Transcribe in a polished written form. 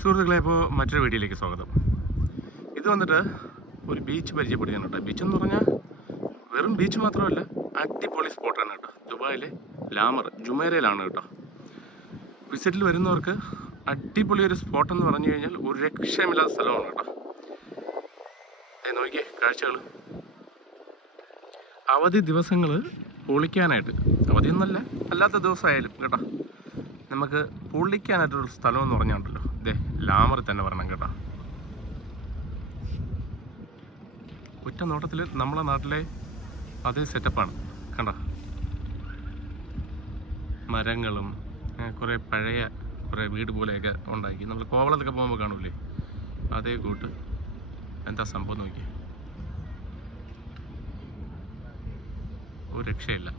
സുഹൃത്തുക്കളെ, ഇപ്പോൾ മറ്റൊരു വീഡിയോയിലേക്ക് സ്വാഗതം. ഇത് വന്നിട്ട് ഒരു ബീച്ച് പരിചയപ്പെടുകയാണ് കേട്ടോ. ബീച്ചെന്ന് പറഞ്ഞാൽ വെറും ബീച്ച് മാത്രമല്ല, അടിപൊളി സ്പോട്ടാണ് കേട്ടോ. ദുബായിലെ ലാമർ ജുമേരയിലാണ് കേട്ടോ. വിസിറ്റിൽ വരുന്നവർക്ക് അടിപൊളി ഒരു സ്പോട്ടെന്ന് പറഞ്ഞു കഴിഞ്ഞാൽ ഒരു രക്ഷയുമില്ലാത്ത സ്ഥലമാണ് കേട്ടോ. നോക്കിയേ കാഴ്ചകൾ. അവധി ദിവസങ്ങൾ പൊളിക്കാനായിട്ട്, അവധിയൊന്നല്ല അല്ലാത്ത ദിവസമായാലും കേട്ടോ, നമുക്ക് പൊള്ളിക്കാനായിട്ടൊരു സ്ഥലം എന്ന് പറഞ്ഞാണ്ടല്ലോ, ഇതേ ലാമറിൽ തന്നെ വരണം കേട്ടോ. ഒറ്റ നോട്ടത്തിൽ നമ്മളെ നാട്ടിലെ അതേ സെറ്റപ്പാണ് കണ്ടോ. മരങ്ങളും കുറേ പഴയ കുറേ വീട് പോലെയൊക്കെ ഉണ്ടാക്കി നമ്മൾ കോവളത്തൊക്കെ പോകുമ്പോൾ കാണൂലേ, അതേ കൂട്ട്. എന്താ സംഭവം നോക്കി, ഒരു രക്ഷയില്ല.